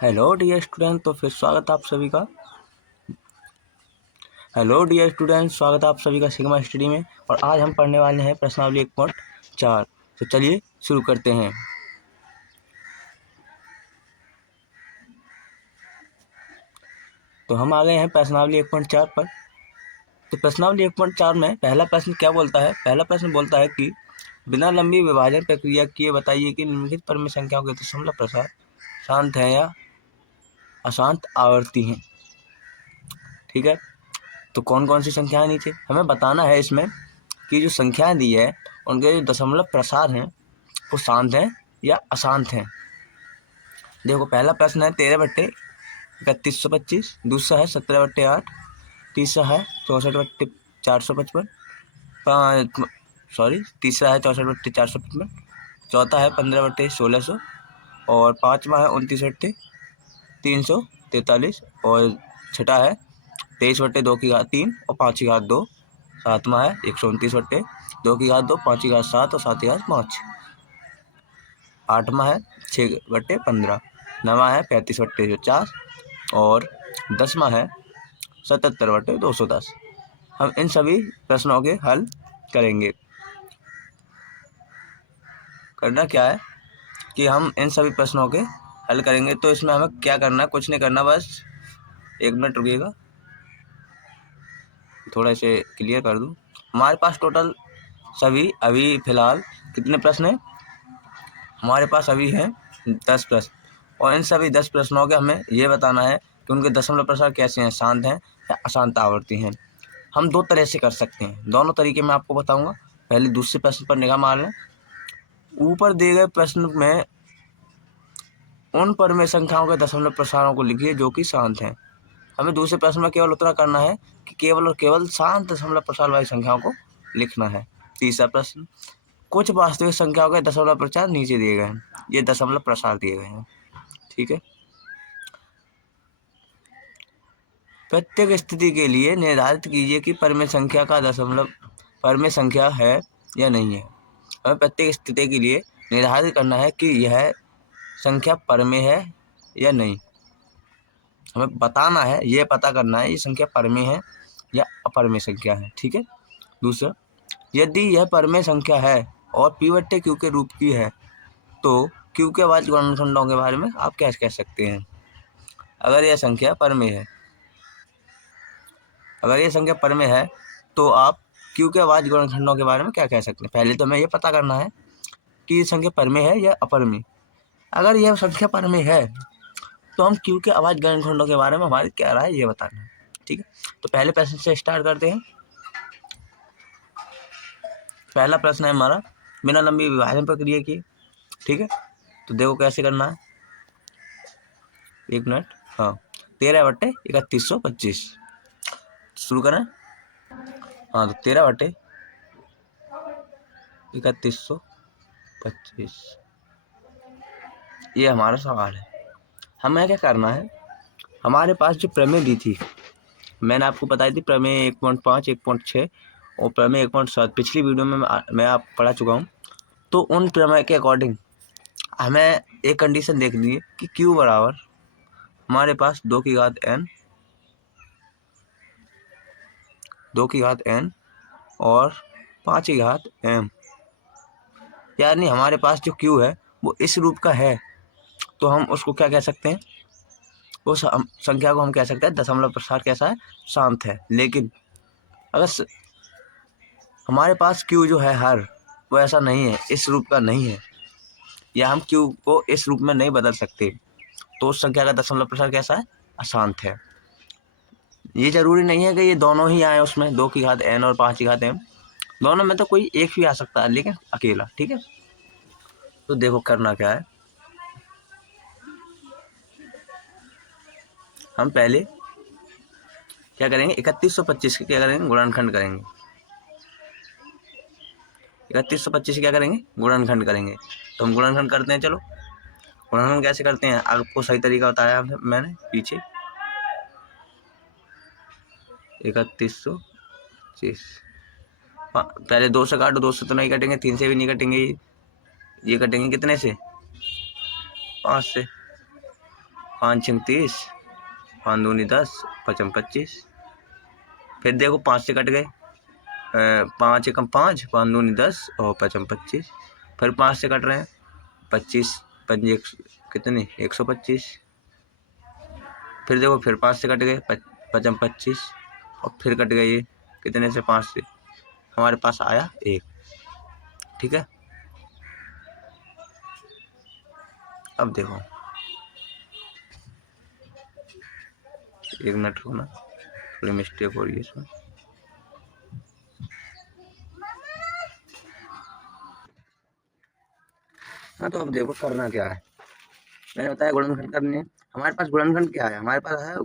Hello dear student, तो फिर स्वागत है आप सभी का। हेलो डियर स्टूडेंट, स्वागत है आप सभी का सिग्मा स्टडी में। और आज हम पढ़ने वाले हैं प्रश्नावली 1.4। तो चलिए शुरू करते हैं। तो हम आ गए हैं प्रश्नावली 1.4 पर। तो प्रश्नावली 1.4 में पहला प्रश्न क्या बोलता है? पहला प्रश्न बोलता है कि बिना लंबी विभाजन प्रक्रिया किए बताइए कि निम्नलिखित परिमेय संख्याओं के दशमलव प्रसार शांत है या अशांत आवर्ती हैं। ठीक है, तो कौन कौन सी संख्याएं नीचे हमें बताना है इसमें कि जो संख्याएं दी है उनके जो दशमलव प्रसार हैं वो शांत हैं या अशांत हैं। देखो, पहला प्रश्न है 13/3125, दूसरा है 17/8, तीसरा है 64/455, तीसरा है 64/455, चौथा है 15/1600 और पाँचवा है 29/343 और छठा है 23/2 और 5/2, सातवां है 129/2, 5/7 और 7/5, आठवां है 6/15, नवा है 35/50 और 10वां है 77/210। हम इन सभी प्रश्नों के हल करेंगे। करना क्या है कि हम इन सभी प्रश्नों के हल करेंगे। तो इसमें हमें क्या करना है? कुछ नहीं करना, बस एक मिनट रुकिएगा, थोड़ा इसे क्लियर कर दूं। हमारे पास टोटल सभी अभी फिलहाल कितने प्रश्न हैं? हमारे पास अभी हैं 10 प्रश्न, और इन सभी 10 प्रश्नों के हमें ये बताना है कि उनके दशमलव प्रसार कैसे हैं, शांत हैं या अशांत आवर्ती हैं। हम दो तरह से कर सकते हैं, दोनों तरीके मैं आपको बताऊंगा। पहले दूसरे प्रश्न पर निगाह मार लें। ऊपर दिए गए प्रश्न में उन परिमेय संख्याओं के दशमलव प्रसारों को लिखिए जो कि शांत हैं। हमें दूसरे प्रश्न में केवल उतना करना है कि केवल और केवल शांत दशमलव प्रसार वाली संख्याओं को लिखना है। तीसरा प्रश्न, कुछ वास्तविक संख्याओं के दशमलव प्रसार नीचे दिए गए हैं, ये दशमलव प्रसार दिए गए हैं। ठीक है, प्रत्येक स्थिति के लिए निर्धारित कीजिए कि परिमेय संख्या का दशमलव परिमेय संख्या है या नहीं है। हमें प्रत्येक स्थिति के लिए निर्धारित करना है कि यह संख्या परिमेय है या नहीं। हमें बताना है, यह पता करना है ये संख्या परिमेय है या अपरिमेय संख्या है। ठीक है। दूसरा, यदि यह परिमेय संख्या है और P/Q के रूप की है तो Q के अभाज्य गुणनखंडों के बारे में आप क्या कह सकते हैं? अगर यह संख्या परिमेय है, तो आप Q के अभाज्य गुणनखंडों के बारे में क्या कह सकते हैं? पहले तो हमें यह पता करना है कि ये संख्या परिमेय है या अपरिमेय। अगर यह संख्या परिमेय है तो हम Q के अभाज्य गुणनखंडों के बारे में हमारी क्या राय है ये बताना है। ठीक है, तो पहले प्रश्न से स्टार्ट करते हैं। पहला प्रश्न है हमारा, बिना लंबी विभाजन प्रक्रिया की। ठीक है, तो देखो कैसे करना है। एक मिनट, हाँ, 13/3125 शुरू करें। हाँ, तो 13/3125 ये हमारा सवाल है। हमें क्या करना है? हमारे पास जो प्रमेय दी थी, मैंने आपको बताई थी, प्रमेय 1.5, 1.6 और प्रमेय 1.7 पिछली वीडियो में मैं आप पढ़ा चुका हूँ। तो उन प्रमेय के अकॉर्डिंग हमें एक कंडीशन देखनी है कि Q बराबर हमारे पास 2 की घात n और 5 की घात m, यानी हमारे पास जो Q है वो इस रूप का है। तो हम उसको क्या कह सकते हैं? उस संख्या को हम कह सकते हैं दशमलव प्रसार कैसा है? शांत है। लेकिन अगर हमारे पास Q जो है वो ऐसा नहीं है, इस रूप का नहीं है, या हम Q को इस रूप में नहीं बदल सकते, तो उस संख्या का दशमलव प्रसार कैसा है? अशांत है। ये जरूरी नहीं है कि ये दोनों ही आए उसमें, 2 की घात n और 5 की घात m, दोनों में तो कोई एक भी आ सकता है, लेकिन अकेला। ठीक है, तो देखो करना क्या है। हम पहले क्या करेंगे? 3125 के क्या करेंगे? गुणनखंड करेंगे। 3125 क्या करेंगे? गुणनखंड करेंगे। तो हम गुणनखंड करते हैं। चलो, गुणनखंड कैसे करते हैं आपको सही तरीका बताया मैंने पीछे। 3125 पहले 2 से काटो, 2 से तो नहीं कटेंगे, 3 से भी नहीं कटेंगे, ये कटेंगे कितने से? 5 से। 5 छंग 30, 5 दूनी 10, 5 25। फिर देखो 5 से कट गए, 5 एकम 5, 5 दूनी 10 और 5 25। फिर 5 से कट रहे हैं, 25 5 कितने 125। फिर देखो फिर 5 से कट गए, 5 25 और फिर कट गए ये कितने से 5 से, हमारे पास आया 1। ठीक है, अब देखो 1 मिनट रुकना, थोड़ी मिस्टेक हो रही है इसमें। हाँ तो अब देखो करना क्या है, मैंने बताया गुणनखंड करनी है। हमारे पास गुणनखंड क्या है, हमारे पास है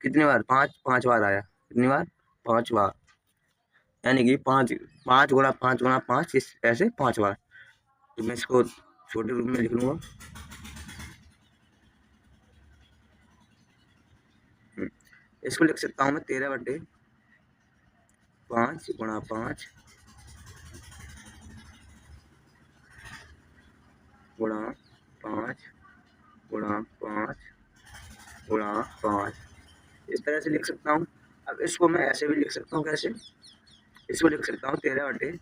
कितनी बार 5 बार आया, कितनी बार 5 बार, यानी कि 5 गुणा 5 गुणा 5 इस ऐसे 5 बार। तो मैं इसको छोटे रूप में लिख लूँगा। इसको लिख सकता हूँ मैं 13/5 गुणा 5 गुणा 5 गुणा 5 गुणा 5, इस तरह से लिख सकता हूँ। अब इसको मैं ऐसे भी लिख सकता हूँ, कैसे, इसको लिख सकता हूँ 13/5,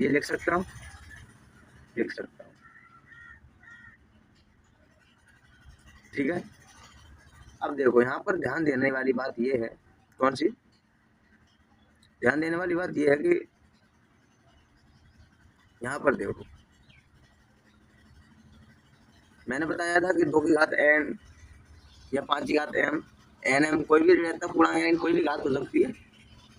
ये लिख सकता हूँ, ठीक है। अब देखो यहाँ पर ध्यान देने वाली बात ये है, कौन सी ध्यान देने वाली बात ये है कि यहाँ पर देखो मैंने बताया था कि 2 की घात n या 5 की घात m, n m कोई भी रहता पूर्णांक, यानी कोई भी घात हो सकती है।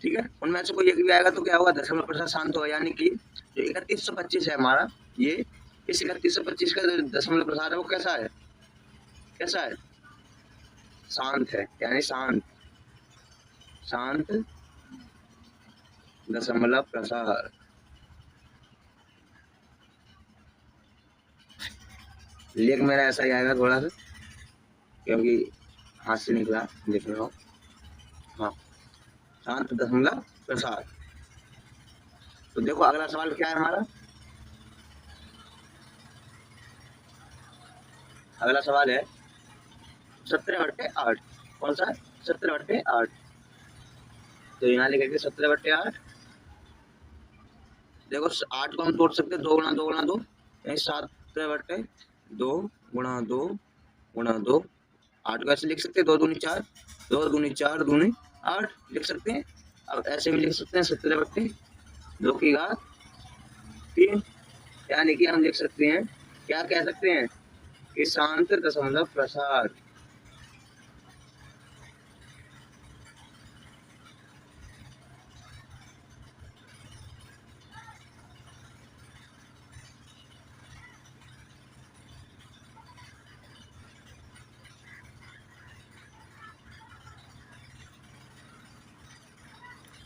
ठीक है, उनमें से कोई एक भी आएगा तो क्या होगा, दशमलव प्रसार शांत होगा, यानी कि जो 3125 है हमारा, ये इस 3125 का जो दशमलव प्रसार है वो कैसा है, शांत है, यानी शांत दशमलव प्रसार। लेख मेरा ऐसा ही आएगा थोड़ा सा, क्योंकि हाथ से निकला लिख रहा हूँ। हाँ, शांत दशमलव प्रसार। तो देखो अगला सवाल क्या है हमारा, अगला सवाल है 17/8। कौन सा, 17/8। तो यहाँ लिखेंगे 17/8। देखो 8 को हम तोड़ सकते हैं 2 गुणा 2 गुणा 2, यानी 7/2 गुणा 2 गुणा 2। 8 को ऐसे लिख सकते हैं 2 दूनी 4, 2 दूनी 4 दूनी 8 लिख सकते हैं। अब ऐसे भी लिख सकते हैं 17/2 की घात 3, यानी कि हम लिख सकते हैं, क्या कह सकते हैं कि शांत दशमलव प्रसार।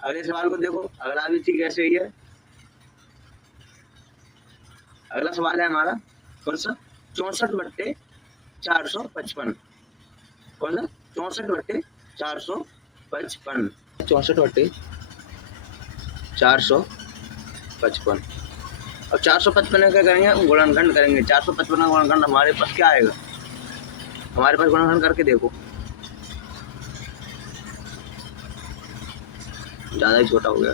अगले सवाल को देखो, अगला भी ठीक ऐसे ही है। अगला सवाल है हमारा कौन सा, 64/455। कौन सा, 64/455, 64/455। अब 455 क्या करेंगे, हम गुणनखंड करेंगे। 455 का गुणनखंड हमारे पास क्या आएगा, हमारे पास गुणनखंड करके देखो, ज़्यादा ही छोटा हो गया।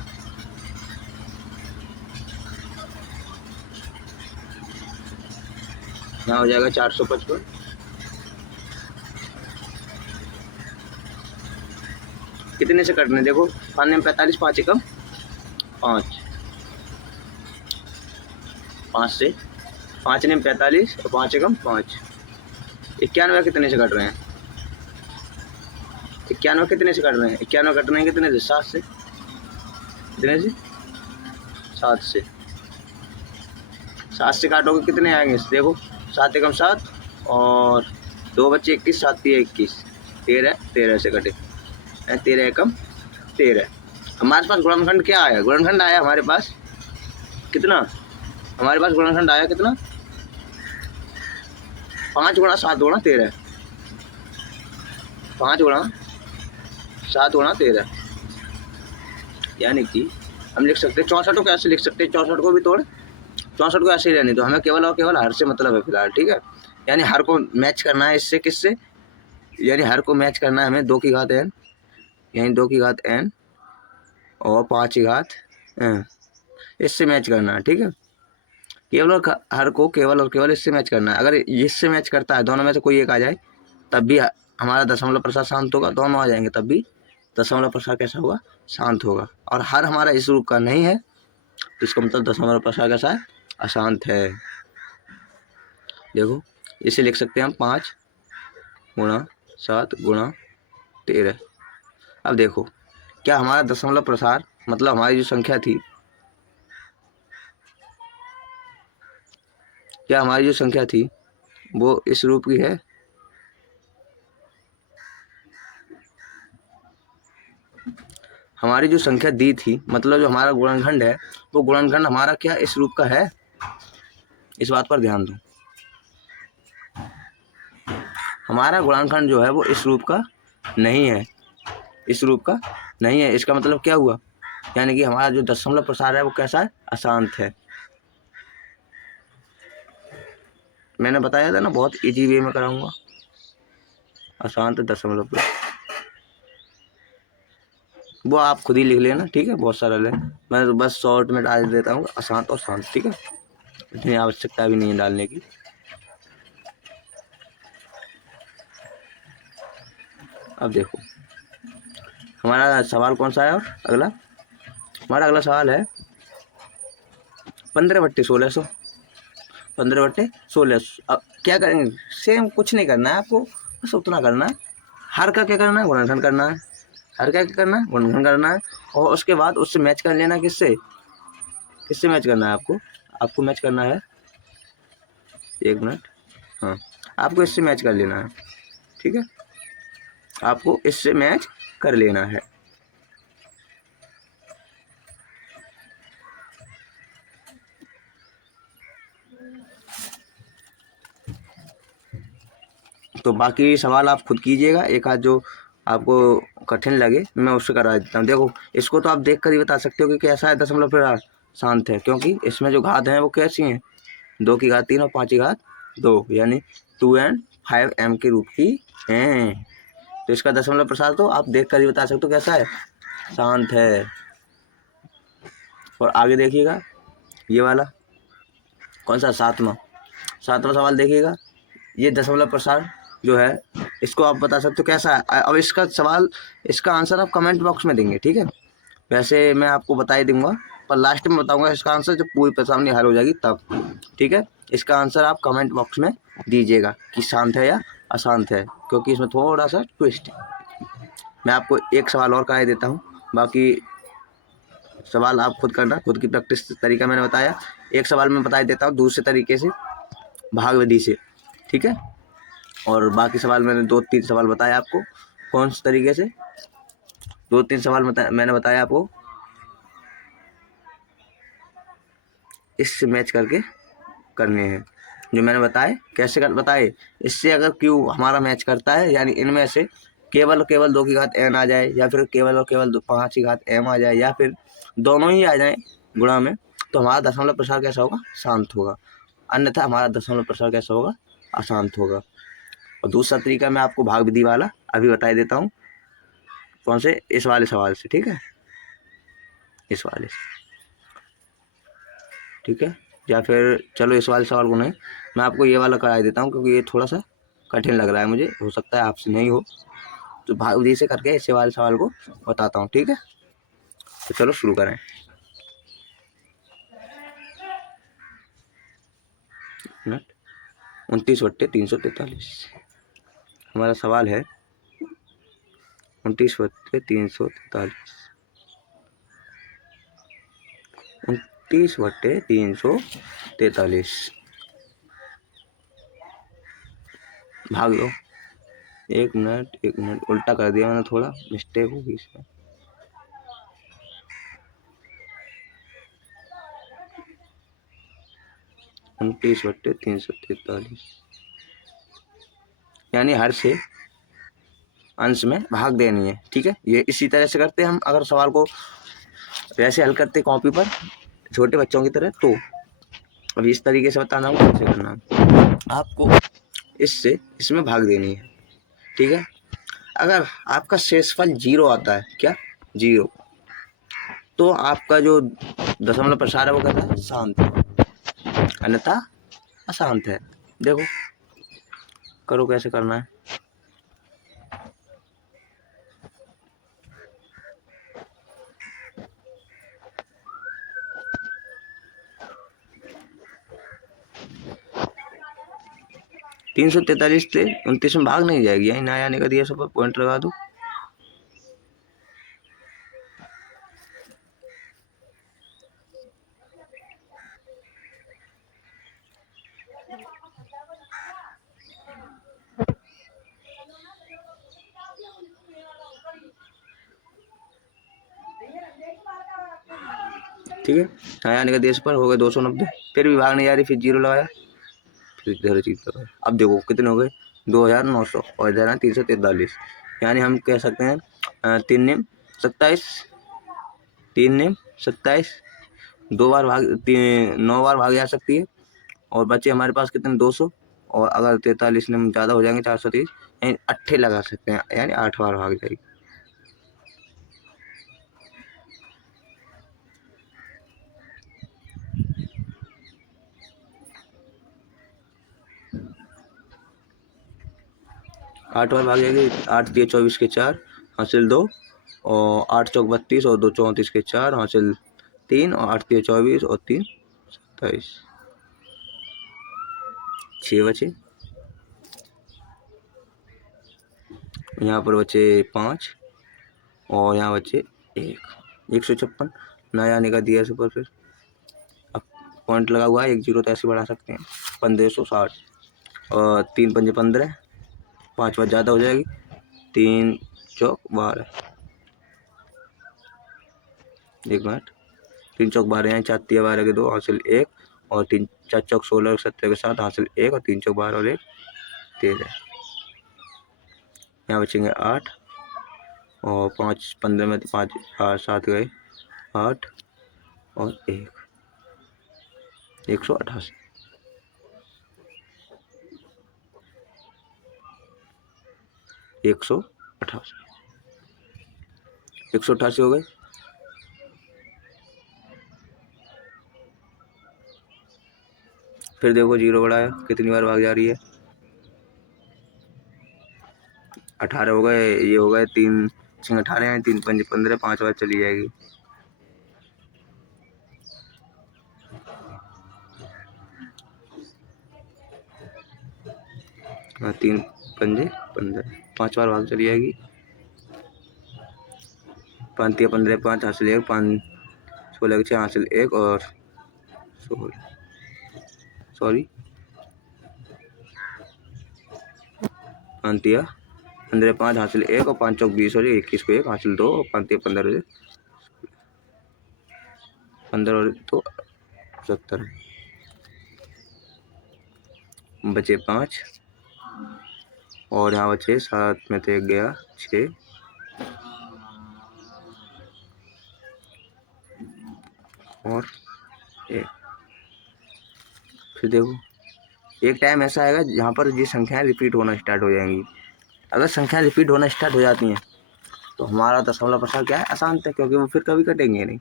यहाँ हो जाएगा 455, कितने से कटने, देखो 5 में 45, 5 एकम 5, 5 से 5 ने 45 और 5 एकम 5, 91 कितने से कट रहे हैं, 91 कितने से कट रहे हैं, 91 कट रहे हैं कितने से, 7 से, कितने से 7 से, 7 से काटोगे कितने आएंगे, देखो 7 एकम 7 और 2 बच्चे 21, 7 3 21, 13 से कटे, 13 एकम 13। हमारे पास गुणनखंड क्या आया, गुणनखंड आया हमारे पास कितना, हमारे पास गुणनखंड आया कितना, 5 गुणा 7 गुणा 13, 5 गुणा 7 गुणा 13, यानी कि हम लिख सकते हैं 64 को कैसे लिख सकते हैं, 64 को भी तोड़ 64 को ऐसे ही रहने दो, हमें केवल और केवल हर से मतलब है फिलहाल, ठीक है। यानी हर को मैच करना है इससे, किससे, यानी हर को मैच करना है हमें 2 की घात n, यानी 2 की घात n और 5 की घात n, इससे मैच करना है, ठीक है। केवल और हर को केवल और केवल इससे मैच करना है। अगर इससे मैच करता है, दोनों में से कोई एक आ जाए, तब भी हमारा दशमलव प्रसार शांत होगा। दोनों आ जाएंगे तब भी दशमलव प्रसार कैसा होगा, शांत होगा। और हर हमारा इस रूप का नहीं है, तो इसका मतलब दशमलव प्रसार कैसा है, अशांत है। देखो इसे लिख सकते हैं हम 5 गुणा 7 गुणा 13। अब देखो क्या हमारा दशमलव प्रसार मतलब हमारी जो संख्या थी, क्या हमारी जो संख्या थी वो इस रूप की है? हमारी जो संख्या दी थी, मतलब जो हमारा गुणनखंड है, वो गुणनखंड हमारा क्या इस रूप का है? इस बात पर ध्यान दो, हमारा गुणनखंड जो है वो इस रूप का नहीं है, इस रूप का नहीं है। इसका मतलब क्या हुआ, यानी कि हमारा जो दशमलव प्रसार है वो कैसा है, अशांत है। मैंने बताया था ना, बहुत इजी वे में कराऊंगा। अशांत दशमलव प्रसार वो आप खुद ही लिख लेना, ठीक है, बहुत सरल है। मैं तो बस शॉर्ट में डाल देता हूँ अशांत और शांत, ठीक है, इतनी आवश्यकता भी नहीं है डालने की। अब देखो हमारा सवाल कौन सा है, और अगला हमारा अगला सवाल है 15/1600, 15/1600। अब क्या करेंगे, सेम कुछ नहीं करना है आपको, बस उतना करना है, हर का क्या करना है, गुणनखंड करना है, हर का क्या करना है, गुणनखंड करना है। और उसके बाद उससे मैच कर लेना, किससे, किससे मैच करना है आपको, आपको मैच करना है, 1 मिनट, हाँ, आपको इससे मैच कर लेना है, ठीक है, आपको इससे मैच कर लेना है। तो बाकी सवाल आप खुद कीजिएगा, एक आध जो आपको कठिन लगे मैं उससे करा देता हूँ। देखो इसको तो आप देख कर ही बता सकते हो कि कैसा है दशमलव प्रसार, शांत है, क्योंकि इसमें जो घात हैं वो कैसी हैं, 2 की घात 3 और 5 की घात 2, यानी 2n 5m के रूप की हैं। तो इसका दशमलव प्रसार तो आप देख कर ही बता सकते हो कैसा है, शांत है। और आगे देखिएगा ये वाला कौन सा, सातवां सवाल देखिएगा, ये दशमलव प्रसार जो है इसको आप बता सकते हो कैसा है। अब इसका सवाल, इसका आंसर आप कमेंट बॉक्स में देंगे, ठीक है, वैसे मैं आपको बता ही दूंगा, पर लास्ट में बताऊंगा इसका आंसर जब पूरी परेशानी हल हो जाएगी तब, ठीक है। इसका आंसर आप कमेंट बॉक्स में दीजिएगा कि शांत है या अशांत है, क्योंकि इसमें थोड़ा सा ट्विस्ट है। मैं आपको एक सवाल और करा देता हूँ, बाकी सवाल आप खुद करना, खुद की प्रैक्टिस तरीका मैंने बताया। एक सवाल मैं बता देता हूँ दूसरे तरीके से, भाग विधि से, ठीक है, और बाकी सवाल मैंने 2-3 सवाल बताया आपको कौन से तरीके से, 2-3 सवाल मैंने बताया आपको इससे मैच करके करने हैं, जो मैंने बताए कैसे कर बताए। इससे अगर क्यू हमारा मैच करता है, यानी इनमें से केवल 2 की घात n आ जाए, या फिर केवल 5 की घात m आ जाए, या फिर दोनों ही आ जाए गुणा में, तो हमारा दशमलव प्रसार कैसा होगा, शांत होगा। अन्यथा हमारा दशमलव प्रसार कैसा होगा, अशांत होगा। और दूसरा तरीका मैं आपको भाग विधि वाला अभी बता देता हूँ, कौन से, इस वाले सवाल से, ठीक है, इस वाले से, ठीक है, या फिर चलो इस वाले सवाल को नहीं, मैं आपको ये वाला करा देता हूँ, क्योंकि ये थोड़ा सा कठिन लग रहा है मुझे, हो सकता है आपसे नहीं हो, तो भाग विधि से करके इस वाले सवाल को बताता हूँ, ठीक है। तो चलो शुरू करें। मिनट 29/343 हमारा सवाल है 29/343, 29/343 भाग दो। एक मिनट उल्टा कर दिया मैंने, थोड़ा मिस्टेक होगी इसमें। उनतीस बट्टे 343, यानी हर से अंश में भाग देनी है, ठीक है। ये इसी तरह से करते हैं हम, अगर सवाल को वैसे हल करते कॉपी पर छोटे बच्चों की तरह, तो अभी इस तरीके से बताना होगा, कैसे करना है आपको। इसमें भाग देनी है, ठीक है। अगर आपका शेषफल 0 आता है, क्या 0, तो आपका जो दशमलव प्रसार है वो कैसा है, शांत है, अन्यथा अशांत है। देखो करो कैसे करना है। तीन सौ 43 से 29 में भाग नहीं जाएगी, यही ना आने का दिया सब पॉइंट लगा दो। ठीक है, नया आने का देश पर हो गए 290, फिर भी भाग नहीं जा रही, फिर 0 लगाया, फिर इधर चीज लगाया। अब देखो कितने हो गए, 2900 और इधर है 343, यानी हम कह सकते हैं 3 निम 27, 3 निम 27, 9 बार भाग जा सकती है, और बचे हमारे पास कितने 200, और अगर 43 निम ज़्यादा हो जाएंगे 430, यानी 8 लगा सकते हैं, यानी 8 बार भाग जाएगी। आठ बार भाग जाएगी, 8 दिए 24 के 4 हासिल 2, और 8 चौक 32 और 2 34 के 4 हासिल 3, और 8 दिए 24 और 3 27, 6 बचे। यहाँ पर बचे 5 और यहाँ बचे 156, नया आने का दिया सुपर। फिर अब पॉइंट लगा हुआ है, 1 0 तो ऐसे बढ़ा सकते हैं, 1560, और 3 पंजे 15, 5 बार ज़्यादा हो जाएगी, 3 चौक 12, 1 मिनट, 3 चौक 12, यहाँ 4 तिया 12 के 2 हासिल 1, और 3 4 चौक 16 और 17 के 7 हासिल 1, और 3 चौक 12 और 1 13, यहाँ बचेंगे 8, और 5 15 में तो 5 8 7 गए, 8 और 1, 188, 188, 188 हो गए। फिर देखो 0 बढ़ाया, कितनी बार भाग जा रही है, 18 हो गए, ये हो गए 3 6 18 हैं, 3 5 15, 5 बार चली जाएगी, 3 5 15, 5 बार भाग चली जाएगी, 5 तिया 15 5 हासिल 1, 5 16 के 6 हासिल 1, और 5 तिया 15 5 हासिल 1, और 5 चौक 20 हो जाए, 21 को 1 हासिल 2, और 5 तिया 15 हो जाए, 15 और तो 70, बचे 5, और यहाँ बचे 7 में तो 1 गया, 6, और 1। फिर देखो एक टाइम ऐसा आएगा जहाँ पर ये संख्याएं रिपीट होना स्टार्ट हो जाएंगी। अगर संख्याएं रिपीट होना स्टार्ट हो जाती हैं तो हमारा दशमलव प्रसार क्या है, अशांत है, क्योंकि वो फिर कभी कटेंगे नहीं,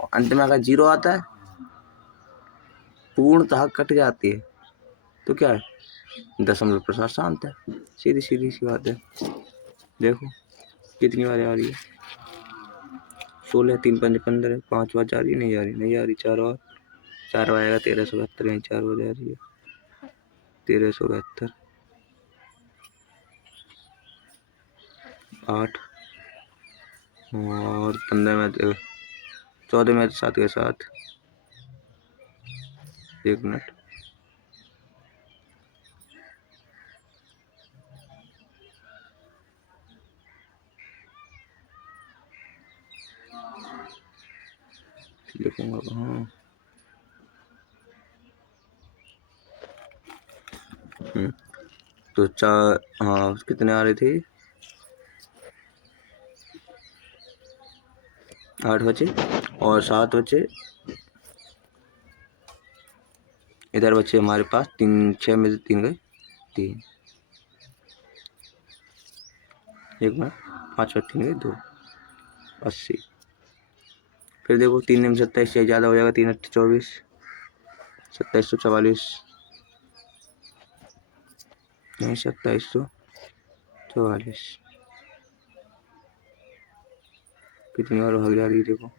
और अंत में अगर 0 आता है, पूर्णतः कट जाती है, तो क्या है, दशमलव प्रसार शांत है। सीधी सीधी सी बात है। देखो कितनी बार आ रही है, 16 3 5 15, 5 बार जा रही है, नहीं जा रही, नहीं जा रही, 4 बार, 4 बार आएगा 1372, यहीं 4 बार जा रही है, 1372, 8, और 15 में 14 में 7 के 7, 1 मिनट, लिखूंगा कहाँ, तो 4, हाँ कितने आ रहे थे, 8 बचे, और 7 बचे, इधर बचे हमारे पास 3, 6 में से 3 गए 3, 1 मिनट, 5 और 3 गए 2, 80। फिर देखो 3 में 27 से ज़्यादा हो जाएगा, 3 8 24, 2744, नहीं 2744। कितनी बार भाग जा रही है देखो।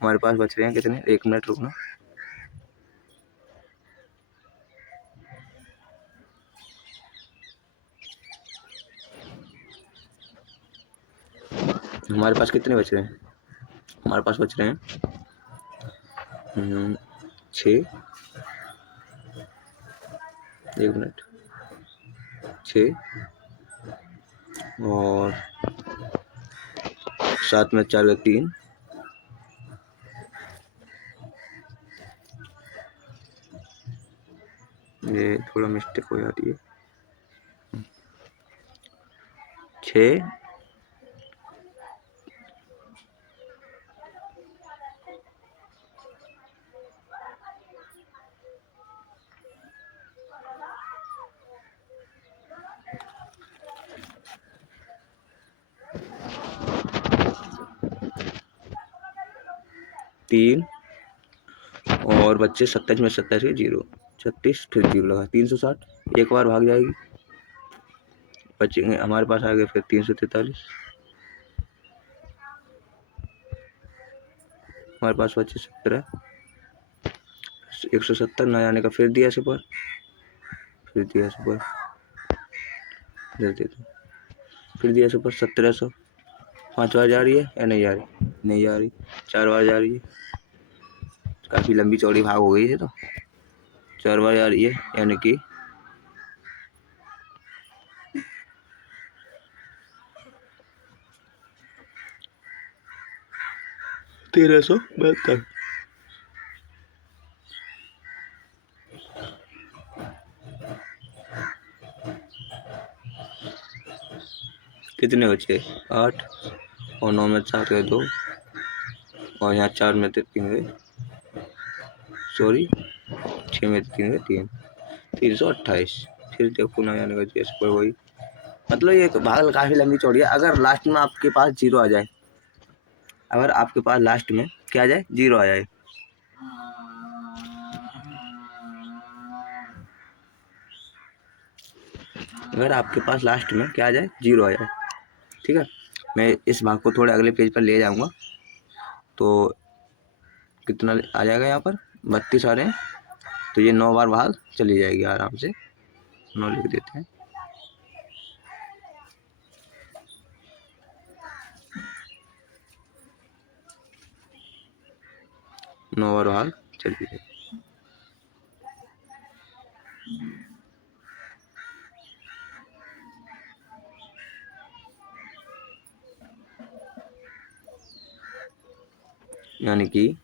हमारे पास बच रहे हैं कितने, 1 मिनट रुकना। हमारे पास कितने बच रहे हैं, हमारे पास बच रहे हैं 6, 1 मिनट, 6 और 7 में 4 3, ये थोड़ा मिस्टेक हो जाती है, 6 3 और बच्चे 27 में 27 के 0, 36 फिर 0 लगा, 360, एक बार भाग जाएगी, बचेंगे हमारे पास आ गए फिर 343। हमारे पास बचे 17, 170 ना जाने का, फिर दिया सुपर, फिर दिया सुपर, फिर दिया सुपर, 1700, 5 बार जा रही है या नहीं जा रही, नहीं जा रही, 4 बार जा रही है, काफ़ी लंबी चौड़ी भाग हो गई है, तो 4 बार जा रही है, यानी कि 1372। कितने बचे, 8 और 9 में 7 गए 2 और यहाँ 4 में 3 गए, सॉरी 6 में 3 गए 3, 328। फिर देखो ना जाने का जैसे पर वही, मतलब ये तो भागल काफ़ी लंबी चौड़ी है। अगर लास्ट में आपके पास 0 आ जाए, अगर आपके पास लास्ट में क्या आ जाए, 0 आ जाए, अगर आपके पास लास्ट में क्या आ जाए, 0 आ जाए, ठीक है। मैं इस भाग को थोड़े अगले पेज पर ले जाऊंगा, तो कितना आ जाएगा, यहाँ पर 32 आ रहे हैं, तो ये 9 बार भाग चली जाएगी आराम से, 9 लिख देते हैं। नौ बार भाग चली जाएगी। यानी कि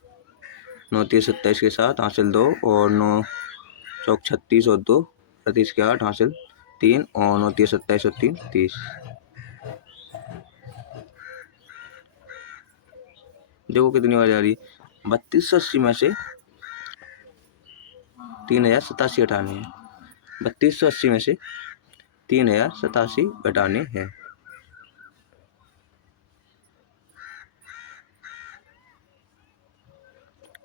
9 3 27 के 7 हासिल 2 और 9 चौक 36 और 2 37 के 8 हासिल 3 और 9 3 27 और 3 30। देखो कितनी बार जा रही है, 3280 में से 3087 घटाने हैं, 3280 में से 3087 घटाने हैं।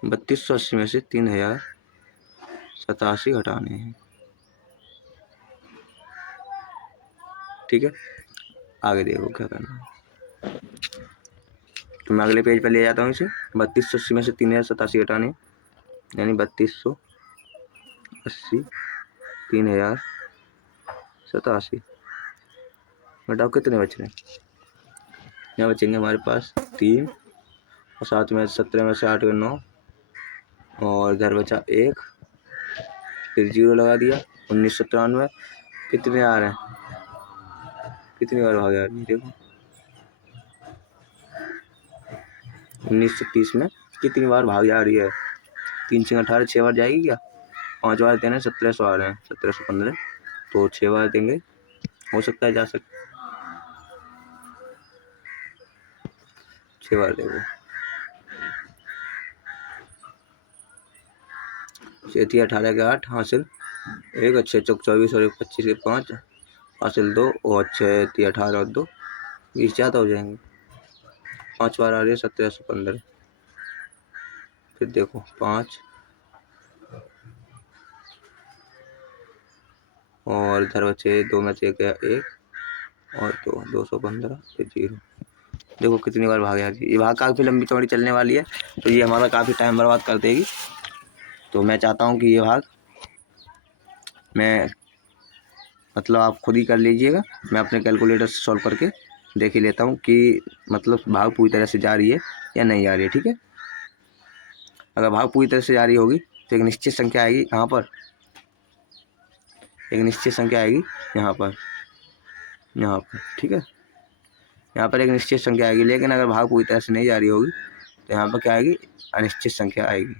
बत्तीस सौ अस्सी में से 3087 घटाने हैं, ठीक है। आगे देखो क्या करना है, तो मैं अगले पेज पर ले जाता हूँ इसे। 3280 में से 3087 घटाने, यानी 3280 3087 घटाओ, कितने बच रहे हैं, यहाँ बचेंगे हमारे पास 3 और 7 में 17 में से 8 और 9 और इधर बचा 1, फिर 0 लगा दिया, 1993। कितने आ रहे हैं, कितनी बार भाग जा रही है देखो, 1930 में कितनी बार भाग जा रही है, 3 6 18, 6 बार जाएगी क्या, 5 बार देने, 1700 आ रहे हैं, 1715, तो 6 बार देंगे, हो सकता है जा सकता, 6 बार देखो, चौथी 18 के 8 हासिल 1, अच्छे चौक 24 और 1 25 के 5 हासिल 2 और अच्छे 18 और 2 20 ज़्यादा हो जाएंगे। 5 बार आ रही है 1715। फिर देखो 5 और इधर बचे 2 में से गया 1 और 2 215 फिर 0। देखो कितनी बार भाग जाती है। ये भाग काफ़ी लंबी चौड़ी चलने वाली है, तो ये हमारा काफ़ी टाइम बर्बाद कर देगी। तो मैं चाहता हूँ कि ये भाग मैं मतलब आप खुद ही कर लीजिएगा। मैं अपने कैलकुलेटर से सॉल्व करके देख ही लेता हूँ कि मतलब भाग पूरी तरह से जा रही है या नहीं जा रही है। ठीक है, अगर भाग पूरी तरह से जा रही होगी तो एक निश्चित संख्या आएगी यहाँ पर, एक निश्चित संख्या आएगी यहाँ पर, ठीक है, यहाँ पर एक निश्चित संख्या आएगी। लेकिन अगर भाग पूरी तरह से नहीं जा रही होगी तो यहाँ पर क्या आएगी, अनिश्चित संख्या आएगी।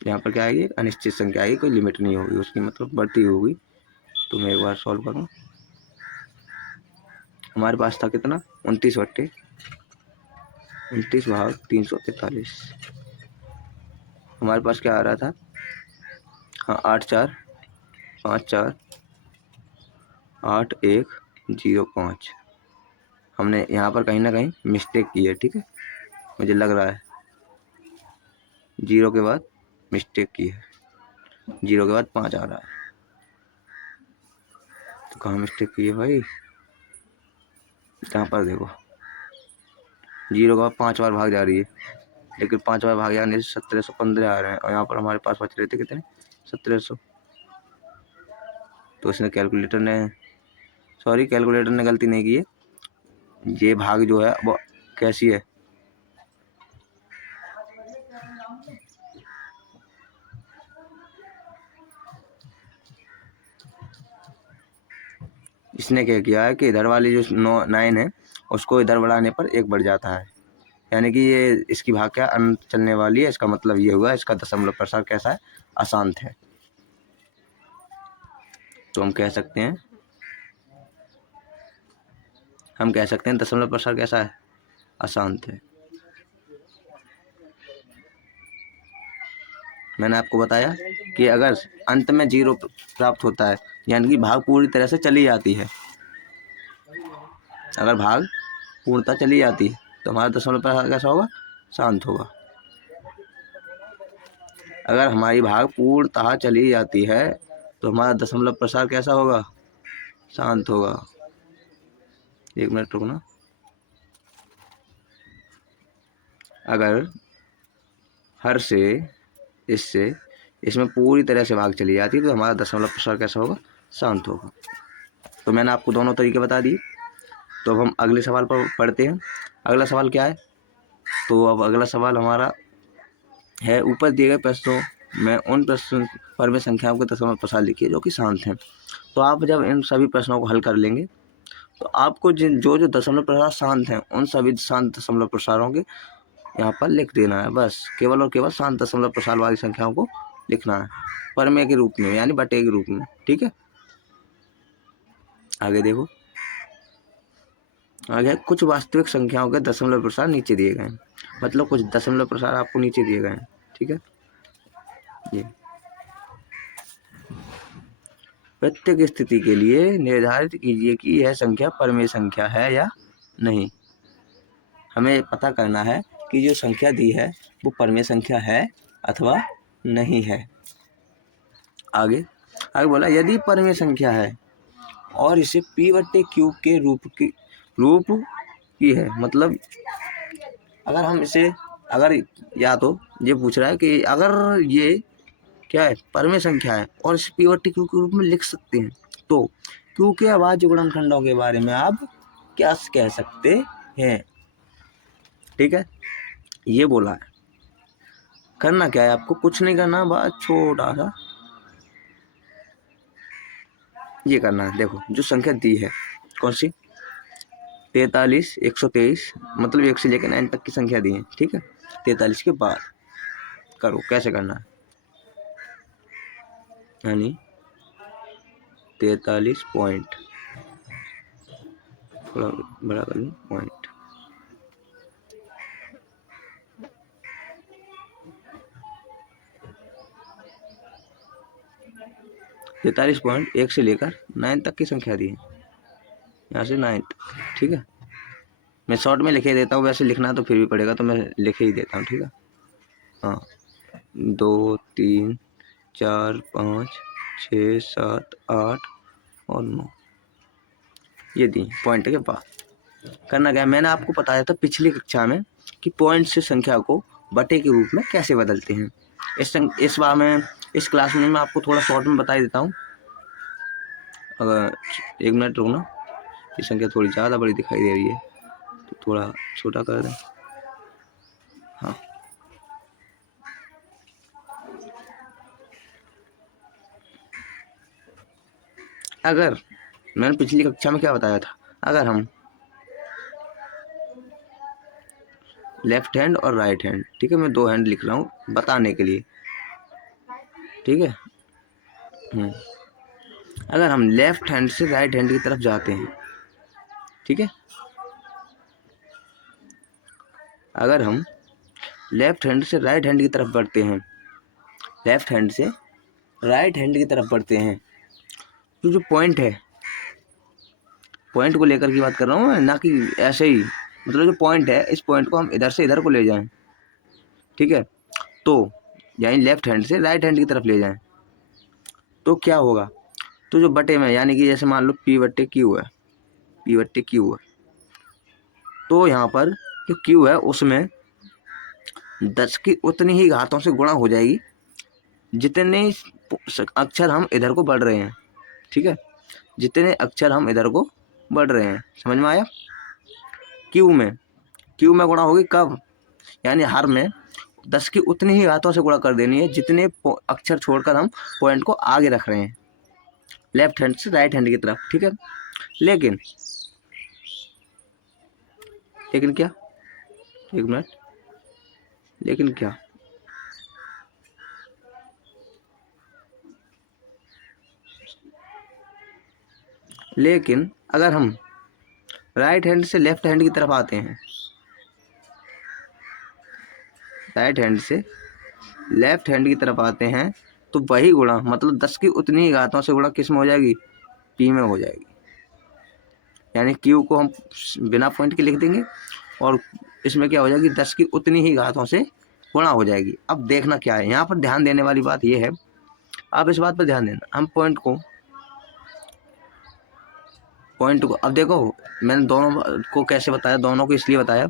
यहाँ पर क्या आएगी, अनिश्चित संख्या आएगी, कोई लिमिट नहीं होगी उसकी, मतलब बढ़ती होगी। तो मैं एक बार सॉल्व करूँ। हमारे पास था कितना, 29 भाग 343। हमारे पास क्या आ रहा था, हाँ 8 4 5 4 8 1 0 5। हमने यहाँ पर कहीं ना कहीं मिस्टेक की है। ठीक है, मुझे लग रहा है 0 के बाद मिस्टेक की है, 0 के बाद 5 आ रहा है। तो कहाँ मिस्टेक की है भाई, यहाँ पर देखो 0 के बाद 5 बार भाग जा रही है, लेकिन 5 बार भाग जाने से 1715 आ रहे हैं, और यहाँ पर हमारे पास बच रहे थे कितने, 1700। तो इसने कैलकुलेटर ने गलती नहीं की है। ये भाग जो है वो कैसी है, इसने क्या किया है कि इधर वाली जो 9 है उसको इधर बढ़ाने पर 1 बढ़ जाता है, यानी कि ये इसकी भाग क्या अनंत चलने वाली है। इसका मतलब ये हुआ इसका दशमलव प्रसार कैसा है, अशांत है। तो हम कह सकते हैं दशमलव प्रसार कैसा है, अशांत है। मैंने आपको बताया कि अगर अंत में 0 प्राप्त होता है, यानी कि भाग पूरी तरह से चली जाती है, अगर भाग पूर्णतः चली जाती है तो हमारा दशमलव प्रसार कैसा होगा, शांत होगा। अगर हमारी भाग पूर्णतः चली जाती है तो हमारा दशमलव प्रसार कैसा होगा, शांत होगा। 1 मिनट रुकना। अगर हर से इसमें पूरी तरह से भाग चली जाती है तो हमारा दशमलव प्रसार कैसा होगा, शांत होगा। तो मैंने आपको दोनों तरीके बता दिए। तो अब हम अगले सवाल पर पढ़ते हैं। अगला सवाल क्या है, तो अब अगला सवाल हमारा है, ऊपर दिए गए प्रश्नों में उन प्रश्न पर में संख्याओं के दशमलव प्रसार लिखिए जो कि शांत हैं। तो आप जब इन सभी प्रश्नों को हल कर लेंगे तो आपको जो दशमलव प्रसार शांत हैं उन सभी शांत दशमलव प्रसारों के यहाँ पर लिख देना है। बस केवल और केवल शांत दशमलव प्रसार वाली संख्याओं को लिखना है, परमे के रूप में, यानी बटे के रूप में। ठीक है, आगे देखो। आगे कुछ वास्तविक संख्याओं के दशमलव प्रसार नीचे दिए गए हैं, मतलब कुछ दशमलव प्रसार आपको नीचे दिए गए हैं। ठीक है, ये प्रत्येक स्थिति के लिए निर्धारित कीजिए कि यह संख्या परमेय संख्या है या नहीं। हमें पता करना है कि जो संख्या दी है वो परमेय संख्या है अथवा नहीं है। आगे बोला, यदि परमेय संख्या है और इसे p/q के रूप की है, मतलब अगर हम इसे या तो ये पूछ रहा है कि अगर ये क्या है, परमेय संख्या है और इसे p/q के रूप में लिख सकते हैं, तो q के अभाज्य गुणनखंडों के बारे में आप क्या कह सकते हैं। ठीक है, ये बोला है। करना क्या है आपको, कुछ नहीं करना, बस छोटा सा ये करना है। देखो जो संख्या दी है कौन सी, 43 123, मतलब 1 से लेकर 9 तक की संख्या दी है। ठीक है, 43 के बाद करो, कैसे करना है, यानी 43 पॉइंट, थोड़ा बड़ा कर लूँ, पॉइंट 43.1 से लेकर 9 तक की संख्या दी है, यहाँ से 9 तक। ठीक है, मैं शॉर्ट में लिखे देता हूँ, वैसे लिखना तो फिर भी पड़ेगा, तो मैं लिखे ही देता हूँ। ठीक है, हाँ 2 3 4 5 6 7 8 और 9, ये दी पॉइंट के बाद करना क्या। मैंने आपको बताया था पिछली कक्षा में कि पॉइंट से संख्या को बटे के रूप में कैसे बदलते हैं। इस बार में इस क्लास में मैं आपको थोड़ा शॉर्ट में बता देता हूँ। अगर 1 मिनट रुकना, ये संख्या थोड़ी ज़्यादा बड़ी दिखाई दे रही है तो थोड़ा छोटा कर दें। हाँ, अगर मैंने पिछली कक्षा में क्या बताया था, अगर हम लेफ्ट हैंड और राइट हैंड, ठीक है, मैं 2 हैंड लिख रहा हूँ बताने के लिए। ठीक है, अगर हम लेफ्ट हैंड से राइट हैंड की तरफ जाते हैं, ठीक है, अगर हम लेफ्ट हैंड से राइट हैंड की तरफ बढ़ते हैं, लेफ्ट हैंड से राइट हैंड की तरफ बढ़ते हैं, तो जो पॉइंट है, पॉइंट को लेकर की बात कर रहा हूँ, ना कि ऐसे ही, मतलब जो पॉइंट है, इस पॉइंट को हम इधर से इधर को ले जाएं, ठीक है, तो यानी लेफ्ट हैंड से राइट हैंड की तरफ ले जाएं, तो क्या होगा, तो जो बटे में, यानी कि जैसे मान लो P/Q है, P/Q है, तो यहाँ पर जो Q है उसमें 10 की उतनी ही घातों से गुणा हो जाएगी जितने अक्षर हम इधर को बढ़ रहे हैं। ठीक है, जितने अक्षर हम इधर को बढ़ रहे हैं, समझ में आया। Q में गुणा होगी कब, यानी हर में 10 की उतनी ही घातों से गुणा कर देनी है जितने अक्षर छोड़कर हम पॉइंट को आगे रख रहे हैं लेफ्ट हैंड से राइट हैंड की तरफ। ठीक है, लेकिन क्या, 1 मिनट, लेकिन क्या, लेकिन अगर हम राइट हैंड से लेफ्ट हैंड की तरफ आते हैं, राइट हैंड से लेफ्ट हैंड की तरफ आते हैं, तो वही गुणा, मतलब 10 की उतनी ही घातों से गुणा किस में हो जाएगी, P में हो जाएगी। यानी Q को हम बिना पॉइंट के लिख देंगे और इसमें क्या हो जाएगी, 10 की उतनी ही घातों से गुणा हो जाएगी। अब देखना क्या है, यहाँ पर ध्यान देने वाली बात यह है, आप इस बात पर ध्यान देना, हम पॉइंट को अब देखो मैंने दोनों को कैसे बताया, दोनों को इसलिए बताया,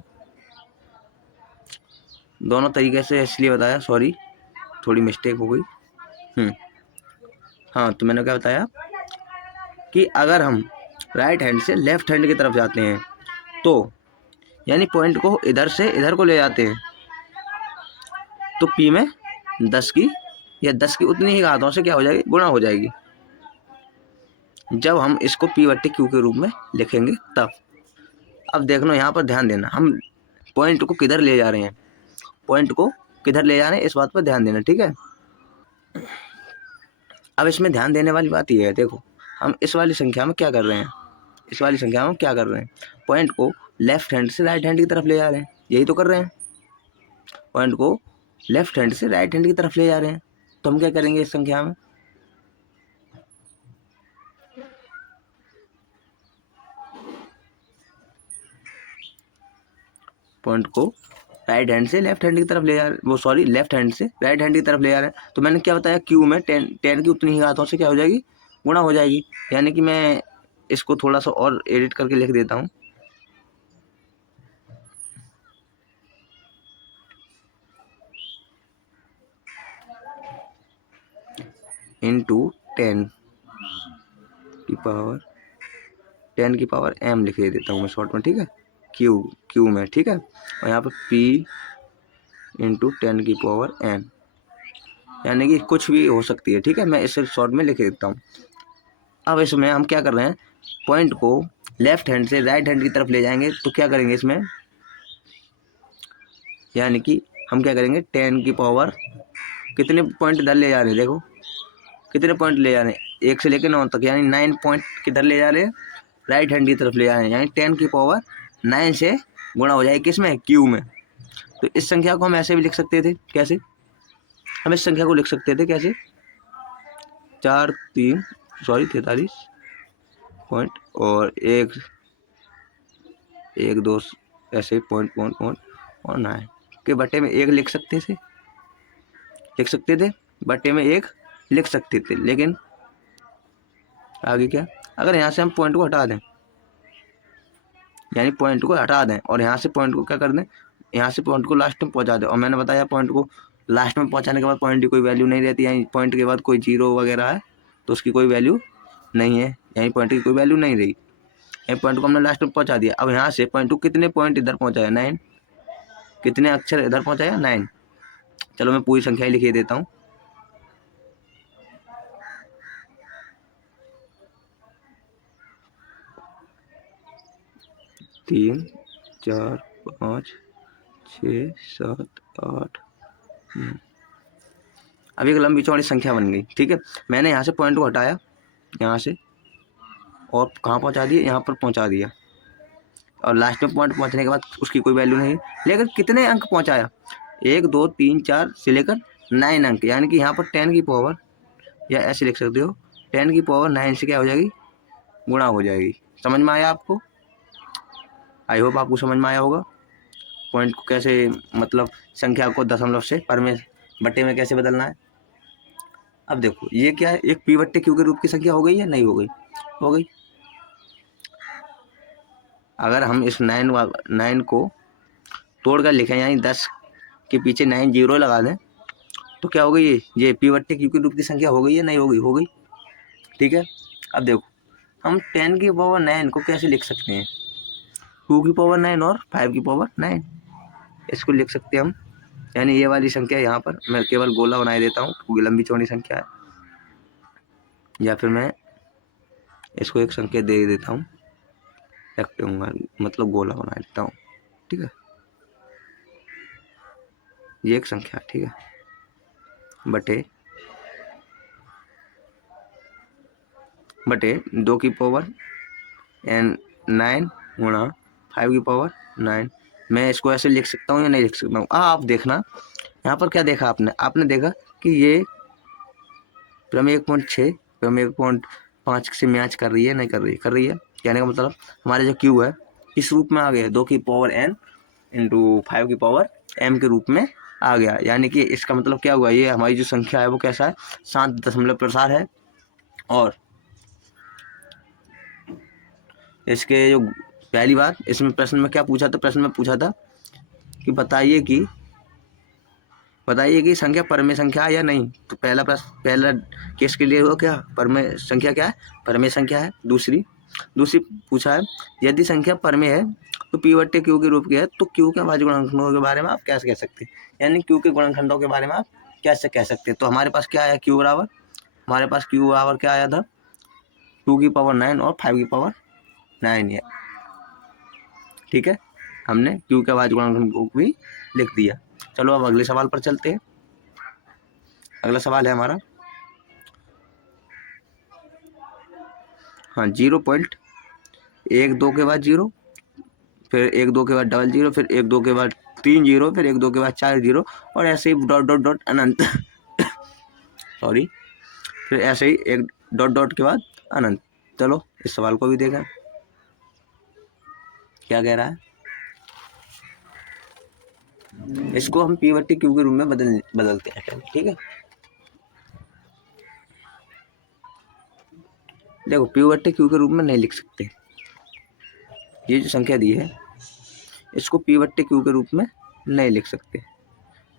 दोनों तरीके से इसलिए बताया, सॉरी थोड़ी मिस्टेक हो गई। हाँ, तो मैंने क्या बताया कि अगर हम राइट हैंड से लेफ्ट हैंड की तरफ जाते हैं, तो यानी पॉइंट को इधर से इधर को ले जाते हैं, तो P में 10 की या 10 की उतनी ही घातों से क्या हो जाएगी, गुणा हो जाएगी, जब हम इसको P/Q के रूप में लिखेंगे तब। अब देखना, यहाँ पर ध्यान देना, हम पॉइंट को किधर ले जा रहे हैं, पॉइंट को किधर ले जा रहे हैं, इस बात पर ध्यान देना। ठीक है, अब इसमें ध्यान देने वाली बात यह है, देखो हम इस वाली संख्या में क्या कर रहे हैं, इस वाली संख्या में क्या कर रहे हैं, पॉइंट को लेफ्ट हैंड से राइट हैंड की तरफ ले जा रहे हैं, यही तो कर रहे हैं, पॉइंट को लेफ्ट हैंड से राइट हैंड की तरफ ले जा रहे हैं। तो हम क्या करेंगे इस संख्या में, पॉइंट को राइट हैंड से लेफ्ट हैंड की तरफ ले जा रहे, वो सॉरी लेफ्ट हैंड से राइट हैंड की तरफ ले जा रहे हैं। तो मैंने क्या बताया, Q में 10 की उतनी ही घातों से क्या हो जाएगी, गुणा हो जाएगी। यानी कि मैं इसको थोड़ा सा और एडिट करके लिख देता हूँ, इंटू 10 की पावर m लिख देता हूँ मैं शॉर्ट में। ठीक है, Q में, ठीक है, और यहाँ पर P इंटू 10 की पावर n, यानी कि कुछ भी हो सकती है। ठीक है, मैं इसे शॉर्ट में लिख देता हूँ। अब इसमें हम क्या कर रहे हैं, पॉइंट को लेफ्ट हैंड से राइट हैंड की तरफ ले जाएंगे, तो क्या करेंगे इसमें, यानी कि हम क्या करेंगे, 10 की पावर कितने पॉइंट इधर ले जा रहे हैं, देखो कितने पॉइंट ले जा रहे हैं, 1 से लेकर 9 तक, यानी 9 पॉइंट किधर ले जा रहे हैं, राइट हैंड की तरफ ले जा रहे हैं, यानी 10 की पावर 9 से गुणा हो जाएगी किसमें, Q में। तो इस संख्या को हम ऐसे भी लिख सकते थे, कैसे, हम इस संख्या को लिख सकते थे कैसे, 43 पॉइंट और एक दो ऐसे पॉइंट और 9 के बटे में 1 लिख सकते थे बटे में 1 लिख सकते थे। लेकिन आगे क्या, अगर यहाँ से हम पॉइंट को हटा दें, यानी पॉइंट को हटा दें और यहाँ से पॉइंट को क्या कर दें, यहाँ से पॉइंट को लास्ट में पहुँचा दें। और मैंने बताया पॉइंट को लास्ट में पहुँचाने के बाद पॉइंट की कोई वैल्यू नहीं रहती, यानी पॉइंट के बाद कोई जीरो वगैरह है तो उसकी कोई वैल्यू नहीं है, यानी पॉइंट की कोई वैल्यू नहीं रही। ये पॉइंट को हमने लास्ट में पहुँचा दिया। अब यहाँ से पॉइंट को कितने पॉइंट इधर पहुँचाया, 9, कितने अक्षर इधर पहुँचाया, 9। चलो मैं पूरी संख्या ही लिख देता हूँ। 3 4 5 6 7 8 9। अब एक लंबी चौड़ी संख्या बन गई। ठीक है, मैंने यहाँ से पॉइंट को हटाया, यहाँ से, और कहाँ पहुँचा दिया, यहाँ पर पहुँचा दिया। और लास्ट में पॉइंट पहुँचने के बाद उसकी कोई वैल्यू नहीं, लेकिन कितने अंक पहुँचाया, 1 2 3 4 से लेकर 9 अंक, यानी कि यहाँ पर 10 की पावर, या ऐसे लिख सकते हो 10 की पावर 9 से क्या हो जाएगी, गुणा हो जाएगी। समझ में आया आपको? आई होप आपको समझ में आया होगा पॉइंट को कैसे, मतलब संख्या को दशमलव से पर में बट्टे में कैसे बदलना है। अब देखो ये क्या है, एक पी बट्टे क्यू के रूप की संख्या हो गई या नहीं हो गई, हो गई। अगर हम इस 9 को तोड़कर लिखें, यानी 10 के पीछे 9 जीरो लगा दें, तो क्या हो गई, ये पी बट्टे क्यू के रूप की संख्या हो गई या नहीं हो गई, हो गई। ठीक है, अब देखो हम 10 की पावर 9 को कैसे लिख सकते हैं, 2 की पावर 9 और 5 की पावर 9, इसको लिख सकते हैं हम। यानी ये वाली संख्या यहाँ पर मैं केवल गोला बना देता हूँ क्योंकि लंबी चौड़ी संख्या है, या फिर मैं इसको एक संकेत दे देता हूँ, मतलब गोला बना देता हूँ। ठीक है, ये एक संख्या, ठीक है, बटे 2 की पावर 9 गुणा 5 की पावर 9। मैं इसको ऐसे लिख सकता हूँ या नहीं लिख सकता हूँ? आप देखना यहाँ पर क्या देखा आपने देखा कि ये प्रमेय 1.6 प्रमेय 1.5 से मैच कर रही है, नहीं कर रही, कर रही है। कहने का मतलब हमारे जो क्यू है इस रूप में आ गया, 2 की पावर n इंटू 5 की पावर m के रूप में आ गया। यानी कि इसका मतलब क्या हुआ, ये हमारी जो संख्या है वो कैसा है, 7.4 है। और इसके जो पहली बात, इसमें प्रश्न में क्या पूछा था, प्रश्न में पूछा था कि बताइए कि संख्या परमेय संख्या है या नहीं। तो पहला प्रश्न, पहला केस के लिए हुआ क्या, परमेय संख्या क्या है, परमेय संख्या है। दूसरी पूछा है यदि संख्या परमेय है तो पी बट्टे क्यू के रूप की है, तो क्यू के अभाज्य गुणनखंडों के बारे में आप कैसे कह सकते हैं, यानी क्यू के गुणनखंडों के बारे में आप कैसे कह सकते हैं। तो हमारे पास क्या आया, क्यू बराबर, हमारे पास क्यू बराबर क्या आया था, 2 की पावर 9 और 5 की पावर 9 है। ठीक है, हमने क्यू के अभाज्य गुणनखंड को भी लिख दिया। चलो अब अगले सवाल पर चलते हैं। अगला सवाल है हमारा, हाँ, 0.12 के बाद 0, फिर 1 2 के बाद डबल 0, फिर 1 2 के बाद 3 0, फिर 1 2 के बाद 4 0, और ऐसे ही डॉट डॉट डॉट अनंत सॉरी, फिर ऐसे ही एक डॉट डॉट के बाद अनंत। चलो इस सवाल को भी देखें क्या कह रहा है। इसको हम पी बट्टे क्यू के रूप में बदलते हैं। ठीक है, देखो पी बट्टे क्यू के रूप में नहीं लिख सकते, ये जो संख्या दी है इसको पी बट्टे क्यू के रूप में नहीं लिख सकते।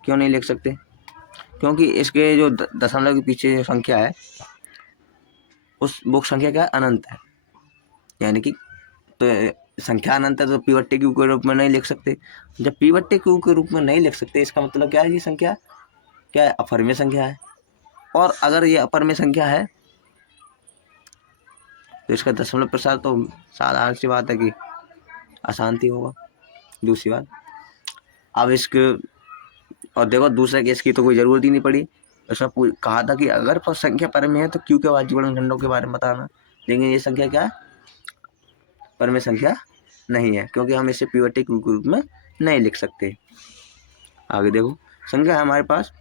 क्यों नहीं लिख सकते, क्योंकि इसके जो दशमलव के पीछे जो संख्या है वो संख्या क्या है, अनंत है। यानी कि तो संख्या अनंत है तो पी बट्टे क्यू के रूप में नहीं लिख सकते। जब पी बट्टे क्यू के रूप में नहीं लिख सकते, इसका मतलब क्या है, ये संख्या क्या है, अपरिमेय संख्या है। और अगर ये अपरिमेय संख्या है तो इसका दशमलव प्रसार तो साधारण सी बात है कि अशांति होगा। दूसरी बात, अब इसके, और देखो दूसरे केस की तो कोई ज़रूरत ही नहीं पड़ी, उसमें कहा था कि अगर संख्या परमेय है तो क्यू के अभाज्य गुणनखंडों के बारे में बताना। लेकिन ये संख्या क्या है, परमेय संख्या नहीं है, क्योंकि हम इसे पी बट्टे क्यू के रूप में नहीं लिख सकते। आगे देखो, संख्या है हमारे पास